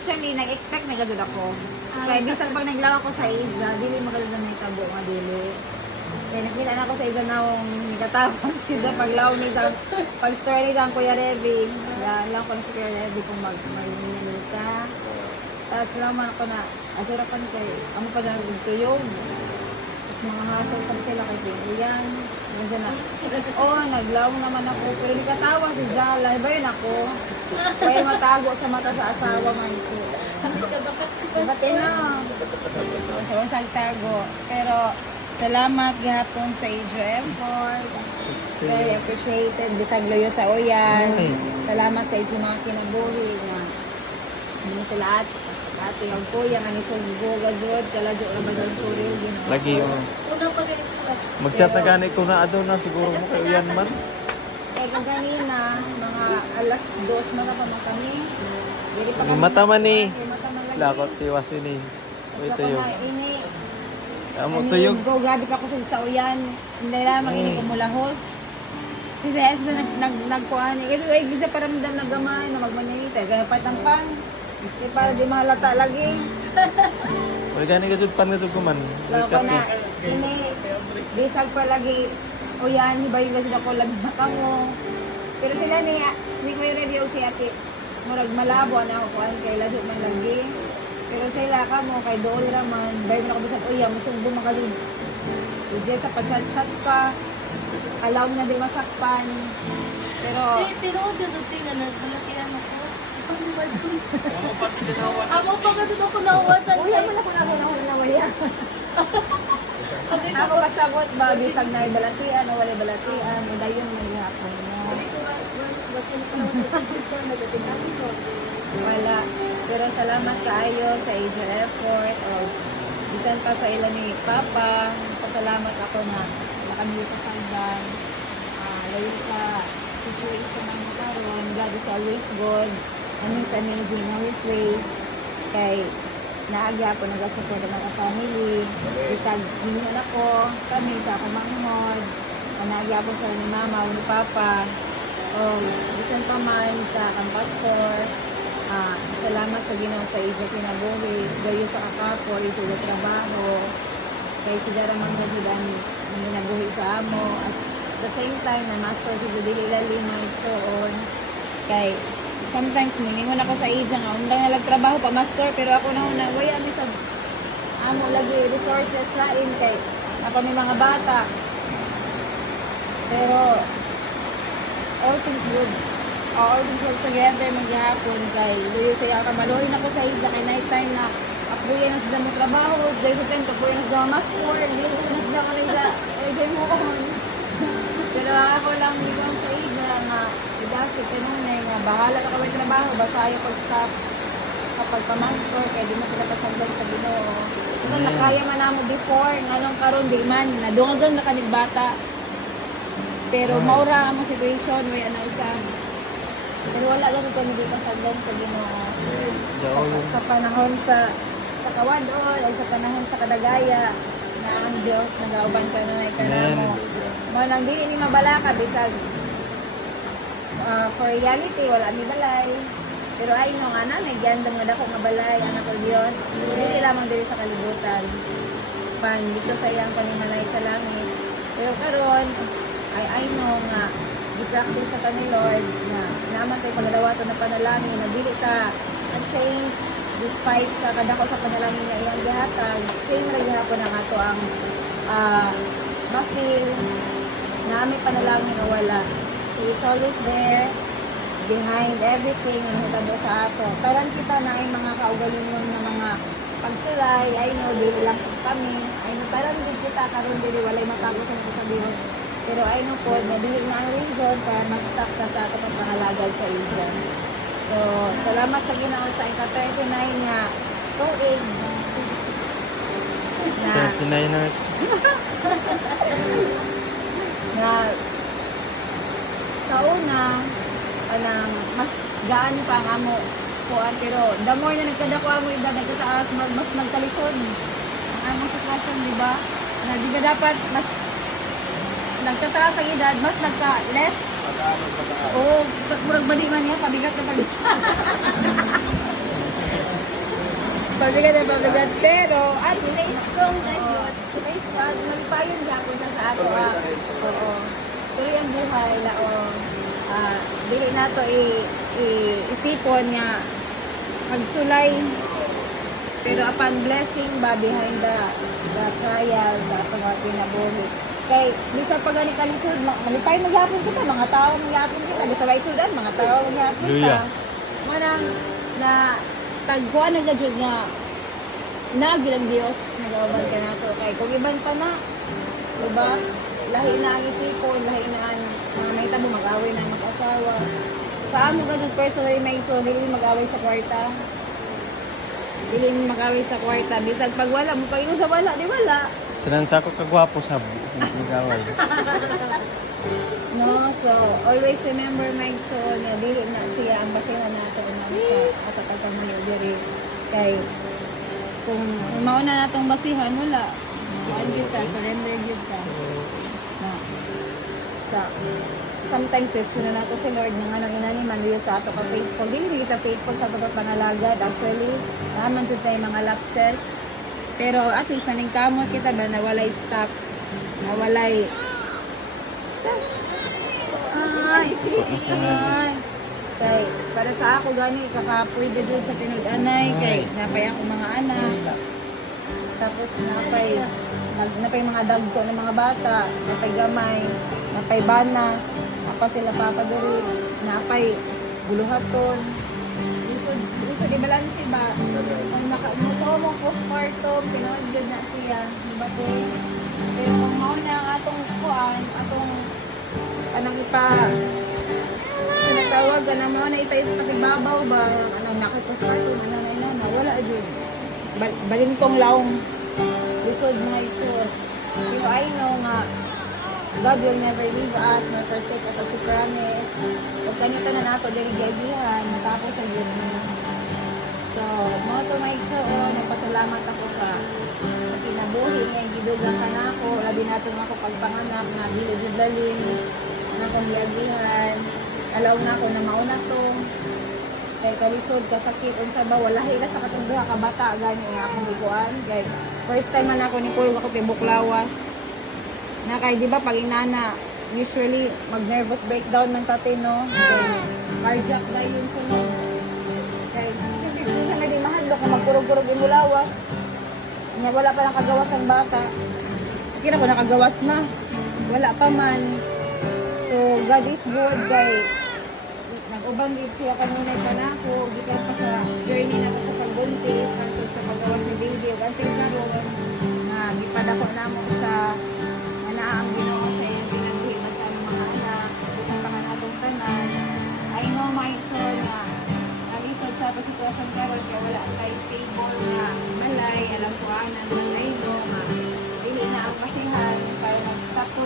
Actually, nag-expect na gano'n ako. Kaya bisan pag naglaw ako sa Asia, dili maganda na itabo nga dili. Kaya nakita na ako sa Asia na akong nikatapos kisa paglaw ni sa pag-store ni sa Kuya Revi. Lang ko na si Kuya Revi kung mag-minili ka. Tapos laman ako na, asurapan kayo, amo pa na nagtuyog. Tapos mga hassle pa sila kay Pilihan. Nandiyan na, naglaw naman ako. Pero nikatawa si Jala, iba yun ako. Kaya matago sa mata sa asawa man si. Ba't na? Sa wasag tago. Pero salamat gihapon sa Asia Effort. Very appreciated. Bisag loyo sa uyan. Salamat sa Asia mga kinabuhi na hindi sila ate ang kuya nga ni Sugbo gagod kalagyo na ba doon kuril Lagi yung Unang pag-iisip. mag-chat na gani ko na adto na siguro mo kayo yan man. kaya kung ganina mga alas 2 na pa man kami dili pa May mata man ni. mata man lagi. Lakot tiwas ini. Uy Basta tuyog. pa na ini Amo tuyog. go gabi ka kusog sa uyan hindi lang magini ko mulahos si Zes nagkuhan kasi ay gisa paramdam na gamay na magmanita kaya patampang di para di mahalata lagi. Uy gani ka jud pan ka jud ko man. Uy Lako na, kape. ini, bisag pa lagi, o yan, hibayin kasi ako lagi na kamo. Pero sila ni Kuya Radio si ate, murag malabo na ako kuhan kay lagi man lagi. Pero sila kamo, kay doon naman, bayan na ako bisag, o yan, musong bumagalid. Uje sa pag-chat-chat ka, alaw na di masakpan. Pero, Tinuod ka sa tinga na malakihan ako. Amo pa kasi doon ko nawasan. uy, mo na ko na wala. Ako pasagot ba, bisag na ibalatian o wala ibalatian, o dayon man gihapon mo. Wala. Pero salamat kaayo sa Asia Effort o bisan pa sa ilan ni Papa. Pasalamat ako na nakamili sa Sandan. Layo sa situation ng karon, God is always good. And He's amazing in His ways. Kay naagi ako nag-support ng mga family. Bisag ninyo ako, kami sa akong manghod. Naagi ako sa ni Mama o ni Papa. O bisan pa man sa akong pastor. Salamat sa Ginoo sa Asia kinabuhi. Gayo sa akapo, iso sa trabaho. Kay sigara man gadudan ang ginabuhi sa amo. At the same time, na master si dili lalim mo so on. Kay sometimes muningon ako sa Asia nga undang na trabaho pa master pero ako na una waya mi sa amo lagi resources lain kay ako ni mga bata. Pero all things good. All things work together maghapon kay dili sa ka maluhin ako sa Asia kay night time na apuya na sa mo trabaho dahil sa tempo apuya na sa master dili na sa kanila ay mo ko. Pero ako lang dito sa Asia nga idasig kanunay nga bahala ka kaway trabaho basta ayaw pag-stop kapag pa-master kaya di mo sila pasagdan sa Ginoo. Kasi nakaya man namo before nganong karon di man nadungan na kanig bata. Pero maura ang situation way ana usa. Pero wala lang ko hindi pasagdan sa Ginoo. Sa panahon sa kawadon o sa panahon sa kadagaya na ang Dios nagauban kanunay kanamo. Mo nang dili ni mabalaka bisag for reality, wala mi balay. Pero ay no nga na, nagyandang nga dako nga balay, anak ko Diyos. Hindi lamang dili sa kalibutan. Pan, dito sa iyang panimalay sa langit. Pero karon ay no nga, i-practice sa kani Lord na naman tayo pagadawato na panalangin, na dili ka change despite sa kadako sa panalangin na iyang gihatag. Same ra gihapon ang ato ang bakil na may panalangin na wala. He is always there behind everything na hitabo sa ato. Parang kita na ay mga kaugalingon na mga pagsulay, ay no, dili lang kami. Ay no, parang din kita karon dili walay matagos sa Dios. Pero ay no po, mabili na ang reason para mag-stop ka sa ato pang pangalagad sa Asia. So, salamat sa Ginoo sa ika-39 nga tuig na 39ers. na sa una anang mas gaan pa ang amo kuan pero the more na nagkadako amo edad nagkataas mas nagkalisod ang among sitwasyon di ba na di ba dapat mas nagtataas ang edad mas nagka less murag bali man niya pabigat na pabigat pabigat na pabigat. Pero, at stay strong na yun. Stay strong. Magpayon gapon sa ato. Oo. Tuloy ang buhay. Dili na to isipon nga magsulay. Pero upon blessing ba behind the trial sa atong mga kinabuhi. Kay, di sa pagani kalisod, malipay maghapon kita, mga tao maghapon kita. Di sa maisudan, mga tao maghapon kita. Hallelujah. Manang na tagkuhan na gadyo nga nagilang Diyos nagawaban ka na to. Kay kung iban pa na, diba? Lahi na ang isipon, lahi na ang mga may tabo mag-away na mag-asawa. Sa amo ganun personally may iso, dili mag-away sa kwarta. Dili mag-away sa kwarta. Bisag pag wala, mo pag sa wala, di wala. Sinansa ko kagwapo sa mag-away. No, so always remember my soul na dili na siya ang basihan nato sa atatagpamuyo diri. Kay kung mauna natong basihan, wala. Kuan gyud ka, surrender gyud ka. Na sa sometimes question na nato si Lord nga nang inani man diyo sa ato ka faithful. Dili kita faithful sa ato pangalagad. Actually, naman jud tay mga lapses. Pero at least naning kamot kita ba na walay stop, na walay ay. Kay para sa ako gani kakapoy gud sa tinud-anay kay napay ako mga anak. Tapos napay mga dagko ng mga bata, napay gamay, napay bana, napa sila papaduri, napay buluhaton. Isod i-balance ba? Ang nakamuto mo postpartum, pinood jud na siya, bate. Pero kung mauna ang atong kuan, atong anang sinatawag na mo na patibabaw ba anang nakipostpartum na wala jud. Balintong laong lisod mga isod. Pero I know nga God will never leave us nor forsake us as He promise. Huwag kanita na nato dali gaibihan tapos ang Diyos niya. So, mga to mga igsoon, nagpasalamat ako sa kinabuhi nga gidugang ka na ako, labi nato nga ako pagpanganak na bilog-idlalin, na akong giagihan, alaw na ako na mauna to, kay kalisod, kasakit, unsa ba, wala hila sa katong duha ka bata, gani nga akong gikuan, kay first time man ako ni Kulog ako tibuklawas, na kay di ba pag inana, usually mag-nervous breakdown man tate, no? Kay cardiac ba yung sunod? Kay sa may di mahadlok na magkurog-kurog yung mulawas. Nga wala pa lang kagawas ang bata. Kira ko nakagawas na. Wala pa man. So, God is good, kay nag-ubang gid siya kanina pa na ako. Gikan pa sa journey na ko sa pagbuntis, hangtod sa paggawas ni baby. Ug anting karon nga gipadako na mo sa ang Ginoo sa iyang pinaghimas sa mga anak, sa panganatong tanan. I know my soul nga alisod sa ato sitwasyon karon kaya wala tayo stable na malay, alam ko anan, malay no, nga dili na ang masihan, kaya nag-stop po